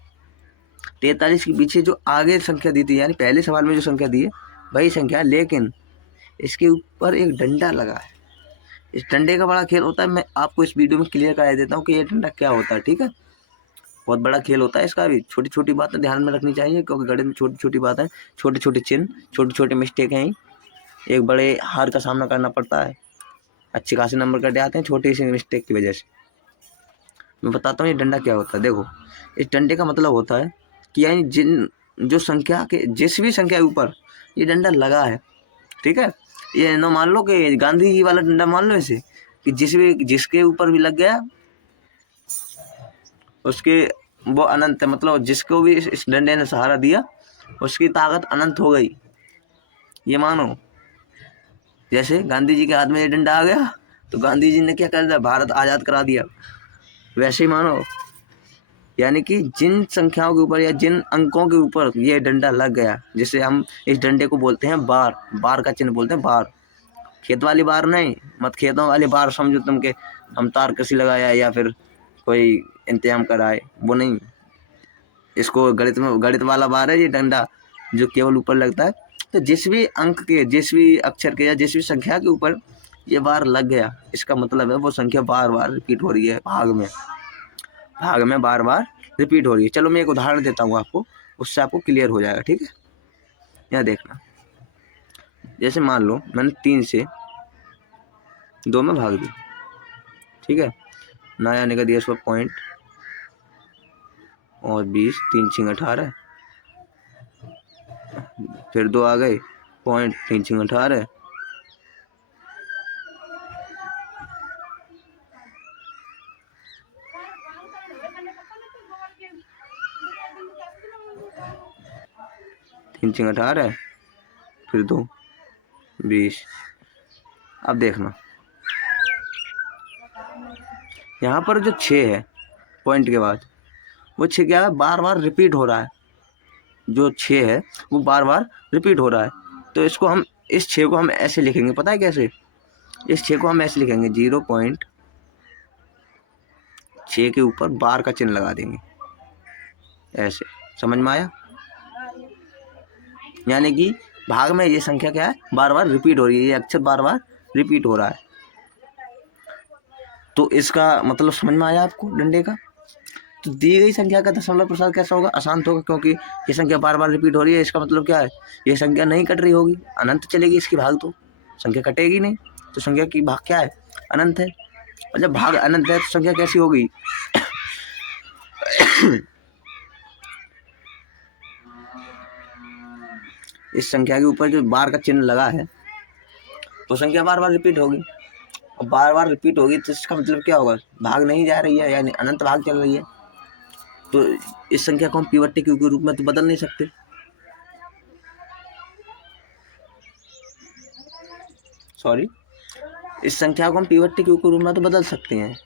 43 के पीछे जो आगे संख्या दी थी, यानी पहले सवाल में जो संख्या दी है वही संख्या है, लेकिन इसके ऊपर एक डंडा लगा है। इस डंडे का बड़ा खेल होता है, मैं आपको इस वीडियो में क्लियर करा देता हूँ कि ये डंडा क्या होता है। ठीक है, बहुत बड़ा खेल होता है इसका भी। छोटी छोटी बातें ध्यान में रखनी चाहिए, क्योंकि गणित में छोटी छोटी बातें, छोटे छोटे चिन्ह, छोटे छोटे मिस्टेक हैं, एक बड़े हार का सामना करना पड़ता है। अच्छे खासे नंबर कट जाते हैं छोटी सी मिस्टेक की वजह से। मैं बताता हूँ ये डंडा क्या होता है। देखो, इस डंडे का मतलब होता है कि यानी जो संख्या के जिस भी संख्या के ऊपर ये डंडा लगा है, ठीक है, ये ना मान लो कि गांधी जी वाला डंडा मान लो इसे, कि जिसके ऊपर भी लग गया उसके वो अनंत है, मतलब जिसको भी इस डंडे ने सहारा दिया उसकी ताकत अनंत हो गई। ये मानो जैसे गांधी जी के हाथ में ये डंडा आ गया तो गांधी जी ने क्या कर दिया, भारत आज़ाद करा दिया। वैसे ही मानो, यानी कि जिन संख्याओं के ऊपर या जिन अंकों के ऊपर ये डंडा लग गया, जिसे हम इस डंडे को बोलते हैं बार, बार का चिन्ह बोलते हैं बार। खेत वाली बार नहीं, मत खेतों वाली बार समझो तुम के हम तार कसी लगाया या फिर कोई इंतजाम कराए, वो नहीं। इसको गणित वाला बार है ये डंडा, जो केवल ऊपर लगता है। तो जिस भी अंक के, जिस भी अक्षर के या जिस भी संख्या के ऊपर ये बार लग गया, इसका मतलब है वो संख्या बार बार रिपीट हो रही है, भाग में बार बार रिपीट हो रही है। चलो मैं एक उदाहरण देता हूँ आपको, उससे आपको क्लियर हो जाएगा। ठीक है, यहाँ देखना, जैसे मान लो मैंने 3 से 2 में भाग दिया, ठीक है, ना आने का दिया इसको पॉइंट और 20, 3 छिंग 18, फिर 2 आ गए पॉइंट, 3 छिंग 18, तीन छिंग 18, फिर 2 20। अब देखना यहाँ पर जो 6 है पॉइंट के बाद, वो 6 क्या है, बार बार रिपीट हो रहा है। जो 6 है वो बार बार रिपीट हो रहा है। तो इसको हम, इस 6 को हम ऐसे लिखेंगे, पता है कैसे? इस 6 को हम ऐसे लिखेंगे, 0.6 के ऊपर बार का चिन्ह लगा देंगे, ऐसे। समझ में आया? यानी कि भाग में ये संख्या क्या है, बार बार रिपीट हो रही है, ये अक्षर बार बार रिपीट हो रहा है। तो इसका मतलब समझ में आया आपको डंडे का? तो दी गई संख्या का दशमलव प्रसार कैसा होगा, अशांत होगा, क्योंकि ये संख्या बार बार रिपीट हो रही है। इसका मतलब क्या है, ये संख्या नहीं कट रही होगी, अनंत चलेगी इसकी भाग, तो संख्या कटेगी नहीं। तो संख्या की भाग क्या है, अनंत है। और जब भाग अनंत है तो संख्या कैसी होगी इस संख्या के ऊपर जो बार का चिन्ह लगा है तो संख्या बार बार रिपीट होगी, और बार बार रिपीट होगी तो इसका मतलब क्या होगा, भाग नहीं जा रही है, यानी अनंत भाग चल रही है। तो इस संख्या को हम पिवट टेबल के रूप में तो बदल नहीं सकते। सॉरी, इस संख्या को हम पिवट टेबल के रूप में तो बदल सकते हैं,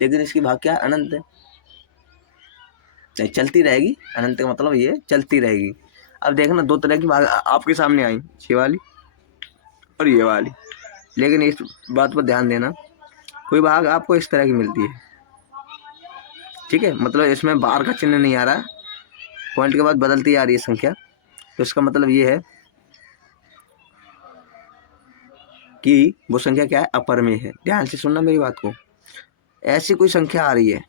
लेकिन इसकी भाग क्या है, अनंत है, नहीं चलती रहेगी। अनंत का मतलब ये चलती रहेगी। अब देखना, 2 तरह की भाग आपके सामने आई, 6 वाली और ये वाली, लेकिन इस बात पर ध्यान देना, कोई भाग आपको इस तरह की मिलती है, ठीक है, मतलब इसमें बार का चिन्ह नहीं आ रहा, पॉइंट के बाद बदलती आ रही है संख्या। तो इसका मतलब ये है कि वो संख्या क्या है, अपरिमेय है। ध्यान से सुनना मेरी बात को। ऐसी कोई संख्या आ रही है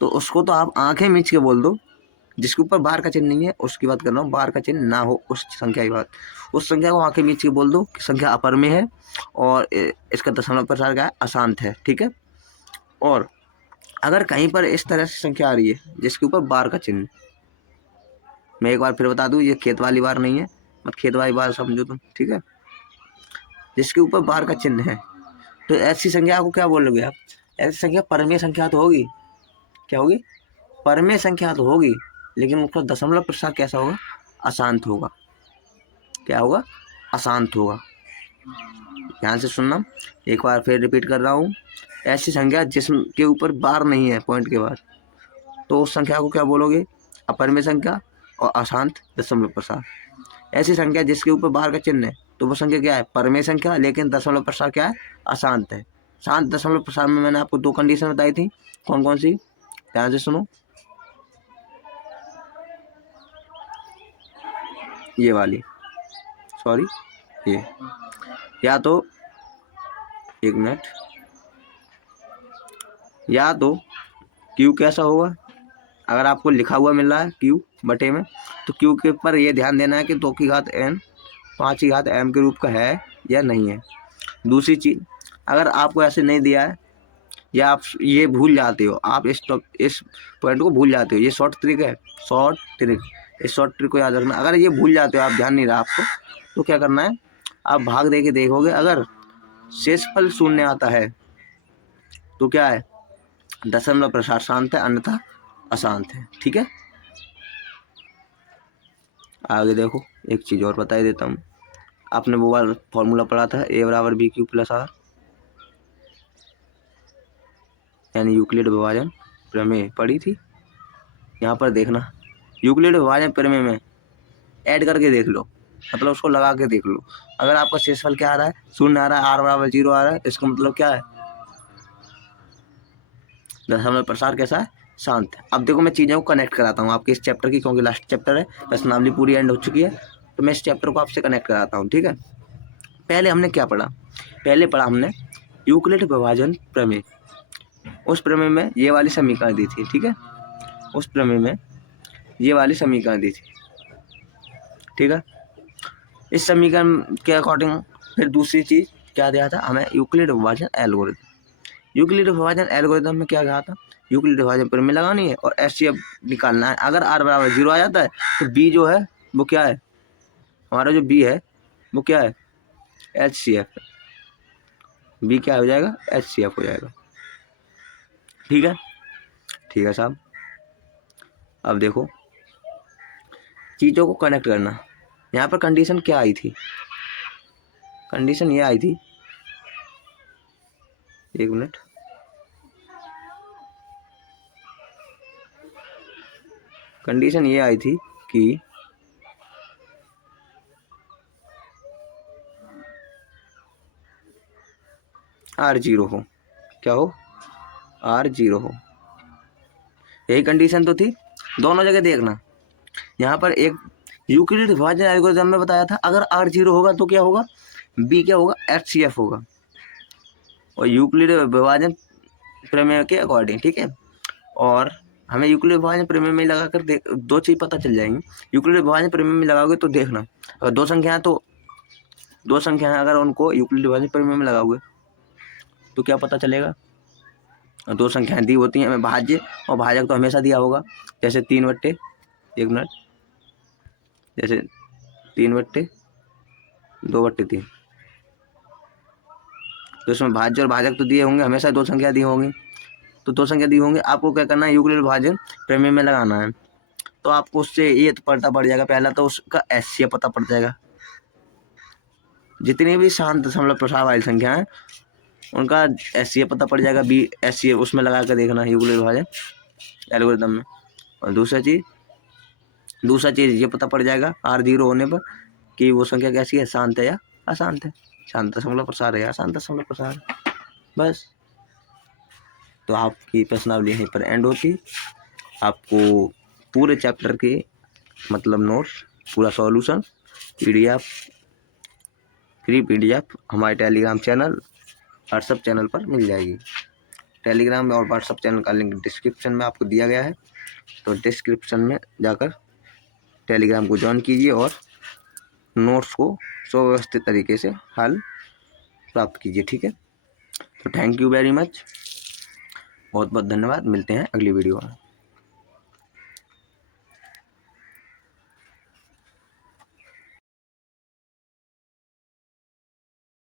तो उसको तो आप आंखें मीच के बोल दो, जिसके ऊपर बार का चिन्ह नहीं है उसकी बात कर रहा हूँ, बार का चिन्ह ना हो उस संख्या की बात, उस संख्या को आंखें मीच के बोल दो कि संख्या अपरिमेय है और इसका दशमलव प्रसार क्या है, अशांत है, ठीक है। और अगर कहीं पर इस तरह से संख्या आ रही है जिसके ऊपर बार का चिन्ह, मैं एक बार फिर बता दूं, ये खेत वाली बार नहीं है, मत खेत वाली बार समझो तुम, ठीक है, जिसके ऊपर बार का चिन्ह है, तो ऐसी संख्या को क्या बोलोगे आप, ऐसी संख्या परमेय संख्या तो होगी। क्या होगी, परमेय संख्या तो होगी, लेकिन उसका दशमलव प्रसार कैसा होगा, अशांत होगा। क्या होगा, अशांत होगा। ध्यान से सुनना, एक बार फिर रिपीट कर रहा हूँ, ऐसी संख्या जिसके ऊपर बार नहीं है पॉइंट के बाद, तो उस संख्या को क्या बोलोगे, अपरिमेय संख्या और अशांत दशमलव प्रसार। ऐसी संख्या जिसके ऊपर बार का चिन्ह है तो वो संख्या क्या है, परमेय संख्या, लेकिन दशमलव प्रसार क्या है, अशांत है। शांत दशमलव प्रसार में मैंने आपको 2 कंडीशन बताई थी, कौन कौन सी, ध्यान से सुनो। ये वाली, सॉरी ये, या तो एक मिनट, या तो क्यू कैसा होगा, अगर आपको लिखा हुआ मिल रहा है क्यू बटे में, तो क्यू के ऊपर ये ध्यान देना है कि 2 की घात n 5 की घात m के रूप का है या नहीं है। दूसरी चीज़, अगर आपको ऐसे नहीं दिया है या आप ये भूल जाते हो, आप इस पॉइंट को भूल जाते हो, ये शॉर्ट ट्रिक है, शॉर्ट ट्रिक, इस शॉर्ट ट्रिक को याद रखना। अगर ये भूल जाते हो, आप ध्यान नहीं रहा आपको, तो क्या करना है, आप भाग दे के देखोगे, अगर शेषफल शून्य आता है तो क्या है, दशमलव प्रसार शांत है, अन्यथा अशांत है। ठीक है, आगे देखो, एक चीज़ और बता देता हूँ, आपने वो वाला फॉर्मूला पढ़ा था, a बराबर बी क्यू प्लस आर, यानी यूक्लिड विभाजन प्रमेय पढ़ी थी। यहाँ पर देखना, यूक्लिड विभाजन प्रमेय में ऐड करके देख लो, मतलब उसको लगा के देख लो, अगर आपका शेषफल क्या आ रहा है, शून्य आ रहा है, आर बराबर 0 आ रहा है, इसका मतलब क्या है, दशमलव प्रसार कैसा है, शांत है। अब देखो, मैं चीज़ों को कनेक्ट कराता हूँ आपके इस चैप्टर की, क्योंकि लास्ट चैप्टर है, प्रश्नावली पूरी एंड हो चुकी है, तो मैं इस चैप्टर को आपसे कनेक्ट कराता हूँ। ठीक है, पहले हमने क्या पढ़ा, पहले पढ़ा हमने यूक्लिड विभाजन प्रमेय। उस प्रमेय में ये वाली समीकरण दी थी। ठीक है, उस प्रमेय में ये वाली समीकरण दी थी। ठीक है, इस समीकरण के अकॉर्डिंग फिर दूसरी चीज़ क्या दिया था हमें, यूक्लिड विभाजन एल्गोरिथम। यूक्लिड विभाजन एल्गोरिथम में क्या कहा था, यूक्लिड विभाजन प्रमेय लगानी है और एचसीएफ निकालना है। अगर आर बराबर 0 आ जाता है तो बी जो है वो क्या है, हमारा जो बी है वो क्या है, एचसीएफ, बी क्या हो जाएगा, एचसीएफ हो जाएगा। ठीक है, ठीक है साहब। अब देखो, चीज़ों को कनेक्ट करना, यहाँ पर कंडीशन क्या आई थी, कंडीशन ये आई थी, एक मिनट, कंडीशन ये आई थी कि आर 0 हो, क्या हो, आर 0 हो, यही कंडीशन तो थी। दोनों जगह देखना, यहाँ पर एक यूक्लिड विभाजन एल्गोरिथम में बताया था, अगर आर 0 होगा तो क्या होगा, बी क्या होगा, एचसीएफ होगा, और यूक्लिड विभाजन प्रमेय के अकॉर्डिंग। ठीक है, और हमें यूक्लिड विभाजन प्रमेय में लगाकर दो चीज़ पता चल जाएंगी। यूक्लिड विभाजन प्रमेय में लगाओगे तो देखना, अगर दो संख्याएं, तो दो संख्याएं अगर उनको यूक्लिड विभाजन प्रमेय में लगाओगे तो क्या पता चलेगा, दो संख्याएं दी होती हैं हमें भाज्य, और भाजक तो हमेशा दिया होगा, जैसे 3/, एक मिनट, जैसे 3/2/3, तो इसमें भाज्य और भाजक तो दिए होंगे, हमेशा दो संख्या दी होंगी, तो दो संख्या दी होंगी, आपको क्या करना है, यूक्लिड विभाजन प्रमेय में लगाना है। तो आपको उससे ये तो पता पड़ जाएगा, पहला तो उसका एचसीएफ पता पड़ जाएगा, जितनी भी शांत दशमलव प्रसार वाली संख्या है उनका एचसीएफ पता पड़ जाएगा, बी एचसीएफ उसमें लगा कर देखना यूक्लिड विभाजन एल्गोरिथम में। और दूसरा चीज़ ये पता पड़ जाएगा आर 0 होने पर कि वो संख्या कैसी है, शांत है या अशांत है, शांत दशमलव प्रसार है या अशांत दशमलव प्रसार है, बस। तो आपकी प्रश्नावली यहीं पर एंड होती। आपको पूरे चैप्टर के मतलब नोट्स, पूरा सॉल्यूशन पीडीएफ, फ्री पीडीएफ हमारे टेलीग्राम चैनल, व्हाट्सएप चैनल पर मिल जाएगी। टेलीग्राम और व्हाट्सएप चैनल का लिंक डिस्क्रिप्शन में आपको दिया गया है, तो डिस्क्रिप्शन में जाकर टेलीग्राम को ज्वाइन कीजिए और नोट्स को सुव्यवस्थित तरीके से हल प्राप्त कीजिए। ठीक है, तो थैंक यू वेरी मच, बहुत बहुत धन्यवाद, मिलते हैं अगली वीडियो में।